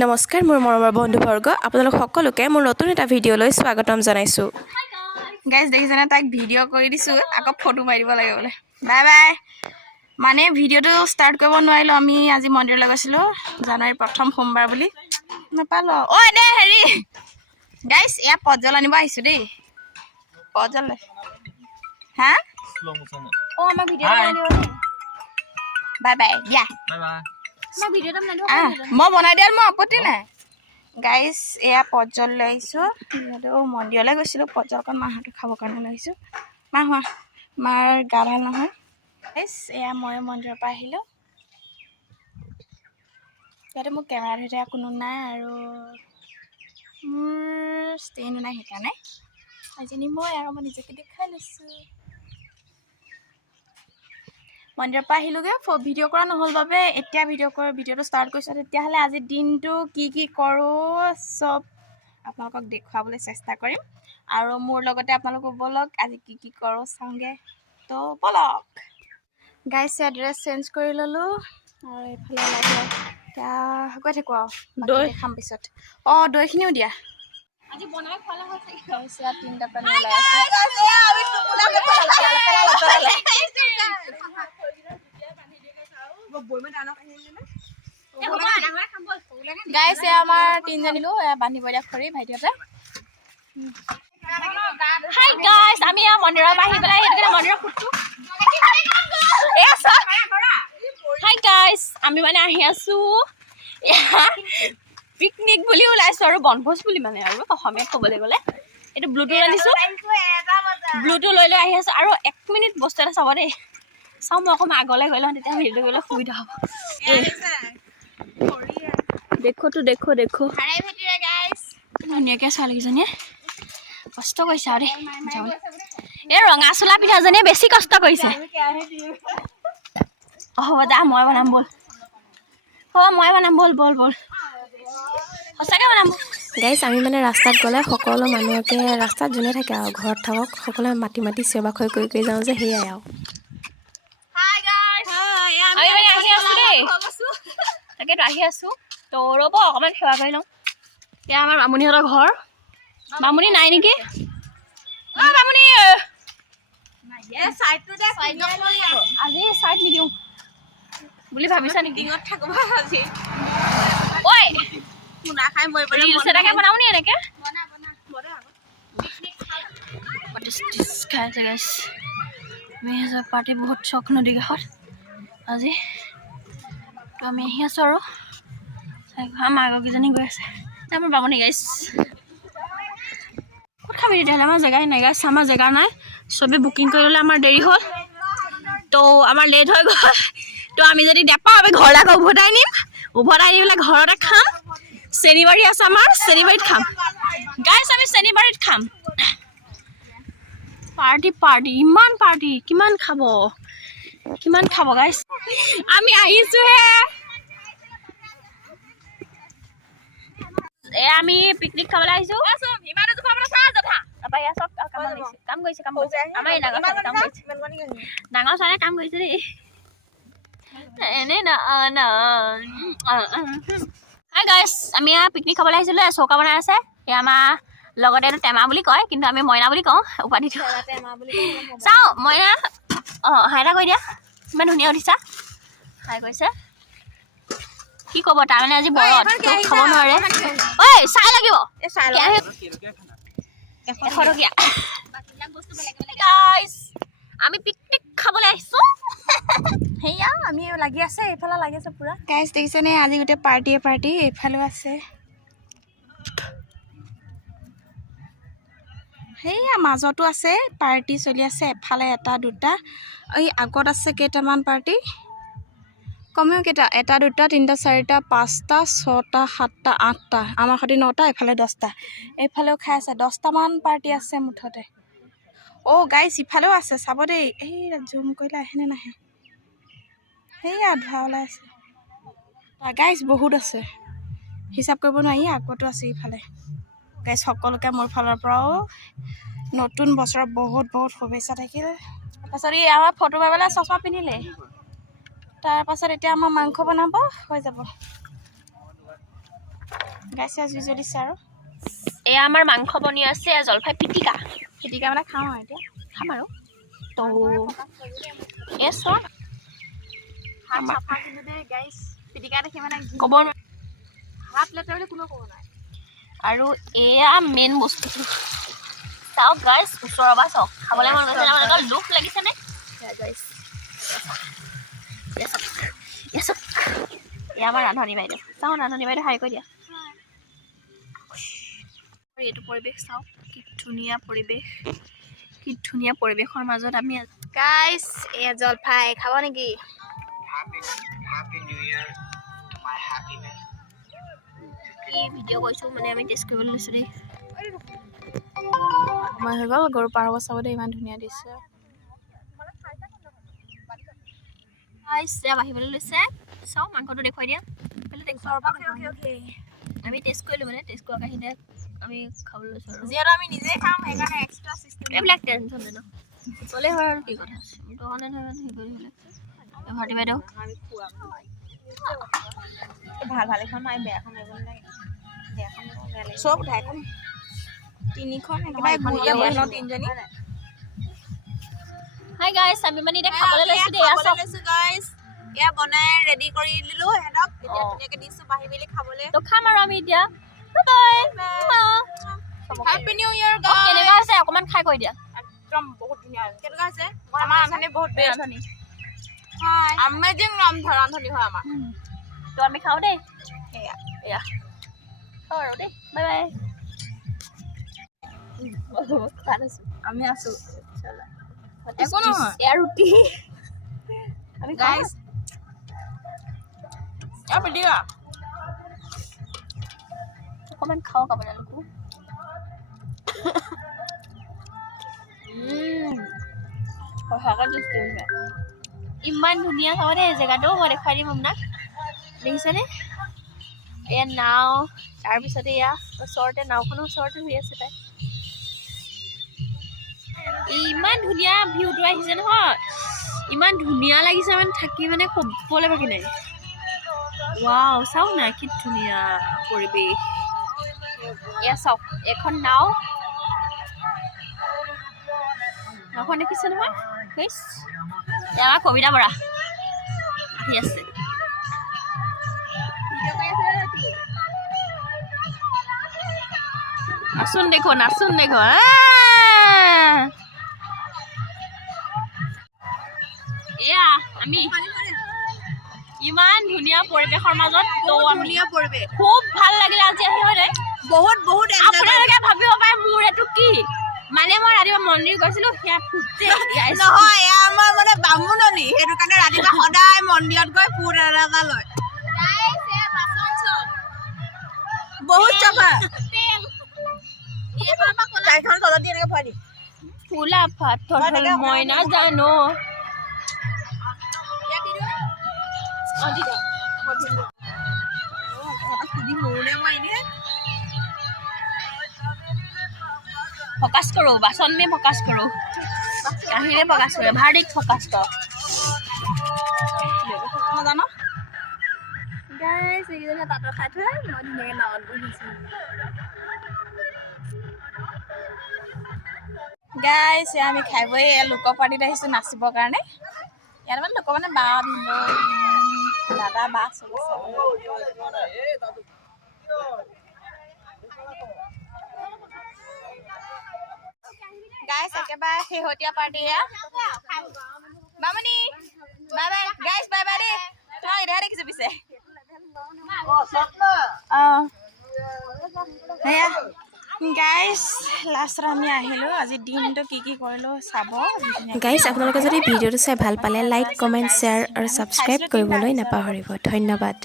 নমস্কাৰ মোৰ মৰমৰ বন্ধুবৰ্গ আপোনালোক সকলোকে মোৰ নতুন এটা ভিডিঅ'লৈ স্বাগতম জনাইছোঁ গাইজ দেখিছেনে তাইক ভিডিঅ' কৰি দিছোঁ আকৌ ফটো মাৰি দিব লাগে বোলে বাই বাই মানে ভিডিঅ'টো ষ্টাৰ্ট কৰিব নোৱাৰিলোঁ আমি আজি মন্দিৰলৈ গৈছিলোঁ জানুৱাৰী প্ৰথম সোমবাৰ বুলি নাপালোঁ ঐ দে হেৰি গাইজ এয়া পজল আনিব আহিছোঁ দেই পজল হা অঁ আমাৰ ভিডিঅ' বনাই দিব বাই বাই দিয়া মই বনাই দিয়াত মই আপত্তি নাই গাইজ এয়া পজল লৈ আহিছোঁ মন্দিৰলৈ গৈছিলোঁ পজল অকণ মাহঁতে খাবৰ কাৰণে লৈ আহিছোঁ মা হোৱা মাৰ গা ভাল নহয় গাইজ এয়া মই মন্দিৰৰ পৰা আহিলোঁ ইয়াতে মোৰ কেমেৰা ধৰি থকা কোনো নাই আৰু মোৰ ষ্টেণ্ডো নাই সেইকাৰণে এজনী মই নিজকে দেখাই লৈছোঁ মন্দিৰৰ পৰা আহিলোঁগৈ ভিডিঅ' কৰা নহ'ল বাবে এতিয়া ভিডিঅ'টো ষ্টাৰ্ট কৰিছোঁ তেতিয়াহ'লে আজিৰ দিনটো কি কৰোঁ চব আপোনালোকক দেখুৱাবলৈ চেষ্টা কৰিম আৰু মোৰ লগতে আপোনালোকো ব'লক আজি কি কৰোঁ চাওঁগৈ তো ব'লক গাইজ ড্ৰেছ চেঞ্জ কৰি ল'লোঁ আৰু এইফালে লাগে এতিয়া গৈ থাকোঁ আৰু দৈ খাম পিছত অঁ দৈখিনিও দিয়া আজি বনাই খোৱালে হৈছে তিনিটা পানী ওলাই আছে গাইজ আমাৰ তিনিজনীলো বান্ধিব দিয়া খৰি ভাইটিহঁতে হাই গাইজ আমি মন্দিৰৰ পৰা আহি পেলাই সেইটো মন্দিৰৰ ফুটটো হাই গাইজ আমি মানে আহি আছোঁ পিকনিক বুলি ওলাইছোঁ আৰু বনভোজ বুলি মানে আৰু অসমীয়াত ক'বলৈ গ'লে এইটো ব্লুটুথ আনিছোঁ ব্লুটুথ লৈ আহি আছোঁ আৰু 1 মিনিট বস্তু এটা চাব দেই চাওঁ মই অকণমান আগলৈ গৈ লওঁ তেতিয়া ভিডিঅ' কৰিবলৈ সুবিধা হ'ব দেখো ধুনীয়াকৈ ছোৱালীকেইজনীয়ে কষ্ট কৰিছে আৰু দেই এই ৰঙা চোলা পিন্ধাজনীয়ে বেছি কষ্ট কৰিছে হ'ব দা মই বনাম ব'ল ব'ল সঁচাকৈ বনাম গাইজ আমি মানে ৰাস্তাত গ'লে সকলো মানুহকে ৰাস্তাত যোনে থাকে আৰু ঘৰত থাকক সকলোৱে মাতি চিঞৰ বাখৰ কৰি যাওঁ যে সেয়াই আৰু তাকেতো আহি আছোঁ তো ৰ'ব অকণমান সেৱা কৰি লওঁ এয়া আমাৰ মামুনিহঁতৰ ঘৰ মামুনি নাই নেকি মামুনি আজি চাইড নিদিওঁ বুলি ভাবিছা নেকি বনাও নি এনেকৈ পাৰ্টি বহুত চখ নদী কাষত আজি তো আমি আহি আছোঁ আৰু আমাৰ আগৰকেইজনী গৈ আছে আমাৰ বামুণী গাইছ ক'ত খাবি তেতিয়াহ'লে আমাৰ জেগাই নাই গাইছ আমাৰ জেগা নাই চবেই বুকিং কৰি ল'লে আমাৰ দেৰি হ'ল তো আমাৰ লেট হৈ গ'ল তো আমি যদি নাপাওঁ আমি ঘৰলৈ আকৌ উভতাই নিম পেলাই ঘৰতে খাম চেনিবাৰী আছে আমাৰ চেনিবাৰীত খাম গাইছ আমি চেনিবাৰীত খাম পাৰ্টি ইমান পাৰ্টি কিমান খাব গাইছ আমি আহিছোঁহে আমি পিকনিক খাবলৈ আহিছোঁ কাম কৰিছে আমাৰ ডাঙৰ ছোৱালীয়ে কাম কৰিছে দেই হাই গাইছ আমি পিকনিক খাবলৈ আহিছিলোঁ চৌকা বনাই আছে এয়া আমাৰ লগতে এইটো টেমা বুলি কয় কিন্তু আমি মইনা বুলি কওঁ উপাধিটো চাওঁ মইনা অঁ হাই এটা কৈ দিয়া ইমান ধুনীয়া উঠিছা হাই কৈছে কি ক'ব তাৰমানে আজি বৰত খাব নোৱাৰে ঐ চাই লাগিব 100 টকীয়া আমি পিকনিক খাবলৈ আহিছোঁ সেয়া আমি লাগি আছে এইফালে লাগি আছে পুৰা গাইজ দেখিছেনে আজি গোটেই পাৰ্টি এইফালেও আছে সেয়া মাজতো আছে পাৰ্টি চলি আছে এফালে এটা দুটা এই আগত আছে কেইটামান পাৰ্টি কমেও কেইটা 1 2 3 4 5টা 6টা 7টা 8টা আমাৰ সৈতে 9টা এইফালে 10টা এইফালেও খাই আছে 10টামান পাৰ্টি আছে মুঠতে অ' গাইজ ইফালেও আছে চাব দেই এই জুম কৰিলে আহেনে নাহে সেয়া ধোৱা ওলাই আছে গাইজ বহুত আছে হিচাপ কৰিব নোৱাৰি আগতো আছে ইফালে গাইজ সকলোকে মোৰ ফালৰ পৰাও নতুন বছৰৰ বহুত শুভেচ্ছা থাকিল তাৰপাছত এই আমাৰ ফটো মাৰিবলৈ চশমা পিন্ধিলে তাৰপাছত এতিয়া আমাৰ মাংস বনাব হৈ যাব গাইছ আজি জ্বলিছে আৰু এয়া আমাৰ মাংস বনি আছে জলফাই পিটিকা মানে খাওঁ এতিয়া খাম আৰু তো এ চোৱা হাত চাফা কিন্তু দেই গাইছ পিটিকা দেখি মানে ক'ব নোৱাৰি হাত লেতেৰা বুলি কোনো ক'ব নাই আৰু এয়া মেইন বস্তুটো চাওক গাইছ ওচৰৰ পৰা চাওক খাবলৈ মন গৈছে আপোনালোকৰ লোভ লাগিছেনে গাইছ এয়া আমাৰ ৰান্ধনী বাইদেউ চাওঁ ৰান্ধনী বাইদেউ হাই কৈ দিয়া এইটো পৰিৱেশ চাওক কি ধুনীয়া পৰিৱেশৰ মাজত আমি গাইছ এয়া জলফাই খাব নেকি কি ভিডিঅ' কৰিছোঁ মানে আমি টেষ্ট কৰিবলৈ লৈছোঁ দেই মই হৈ গ'ল গৰু পাৰ হ'ব চাব দেই ইমান ধুনীয়া দৃশ্য বাঢ়িবলৈ লৈছে চাওঁ মাংসটো দেখুৱাই দিয়া আমি টেষ্ট কৰিলোঁ মানে টেষ্ট কৰা কাহিনী আমি খাবলৈ লৈছোঁ আৰু যিহেতু আমি নিজে খাম সেইকাৰণে এক্সট্ৰা চিষ্টেম এইবিলাক টেনশ্যন নাই ন ক'লে হয় আৰু কি কথা আছে মোৰ কাৰণে নহয় হেৰি কৰি হ'লে ভাৰতী বাইদেউ ভাল এখন মাৰি বেয়াখন লাগিব নালাগে বেয়াখন বেয়া লাগে চব উঠাই এখন তিনিখন একেবাৰে তিনিজনী হাই গাইছ আমি মানে এতিয়া খাবলৈ লৈছোঁ দেই গাইছ এয়া বনাই ৰেডি কৰি দিলোঁ সিহঁতক এতিয়া ধুনীয়াকৈ দিছোঁ বাঢ়ি মেলি খাবলৈ তো খাম আৰু আমি এতিয়া বাই হেপী নিউ ইয়াৰ কেনেকুৱা আছে অকণমান খাই কৈ দিয়া একদম বহুত ধুনীয়া কেনেকুৱা হৈছে আমাৰ ৰান্ধনী বহুত বেষ্ট ৰান্ধনী আমেজিং ৰান্ধনী হয় আমাৰ তো আমি খাওঁ দেই এয়া খাওঁ আৰু দেই বাই বাই আমি আছোঁ একো নহয় এয়া ৰুটি আমি গাইছ পিটিকা অকণমান খাওঁ আপোনালোকো ইমান ধুনীয়া খাব দেই জেগাটো মই দেখুৱাই দিম আপোনাক দেখিছেনে এয়া নাও তাৰপিছতে এয়া ওচৰতে নাওখনৰ ওচৰতে হৈ আছে তাই ইমান ধুনীয়া ভিউটো আহিছে নহয় ইমান ধুনীয়া লাগিছে মানে থাকি মানে ক'বলৈ বাকী নাই ৱাও চাওক না কি ধুনীয়া পৰিৱেশ এয়া চাওক এখন নাওখন দেখিছে নহয় এয়া আমাৰ কবিতা বৰা আহি আছে নাচোন দেখো এয়া আমি ইমান ধুনীয়া পৰিৱেশৰ মাজত ধুনীয়া পৰিৱেশ খুব ভাল লাগিলে আজি আহি হয় বহুত আপোনালোকে ভাবিব পাৰে মোৰ এইটো কি মানে মই ৰাতিপুৱা মন্দিৰ গৈছিলো সেয়া ফুটে নহয় এয়া আমাৰ মানে বামুণনি সেইটো কাৰণে ৰাতিপুৱা সদায় মন্দিৰত গৈ ফুট এটা লয় বহুত চাফা ফুলা পাথৰ মই নাজানো ফকাচ কৰো বাচন মে ফকাচ কৰো কাহিৰে ফকাচ কৰে ভাৰ্ডিক ফকাচ কৰ নাজানো গাইছ এইজনে তাঁতৰ খাই থৈ মই ধুনীয়াকৈ নাৱত বহিছোঁ গাইছ আমি খাই বৈ লোকৰ পাৰ্টিত আহিছোঁ নাচিবৰ কাৰণে ইয়াত মানে লোকৰ মানে বা দাদা বা চব গাইছ একেবাৰে শেহতীয়া পাৰ্টি এয়া বামনি বাই বাই গাইছ বাই বাই দেই তোমাক এটাহে দেখিছোঁ পিছে সেয়া গাইছ লাষ্টত আমি আহিলোঁ আজি দিনটো কি কৰিলোঁ চাব গাইজ আপোনালোকে যদি ভিডিঅ'টো চাই ভাল পালে লাইক কমেণ্ট শ্বেয়াৰ আৰু ছাবস্ক্ৰাইব কৰিবলৈ নাপাহৰিব ধন্যবাদ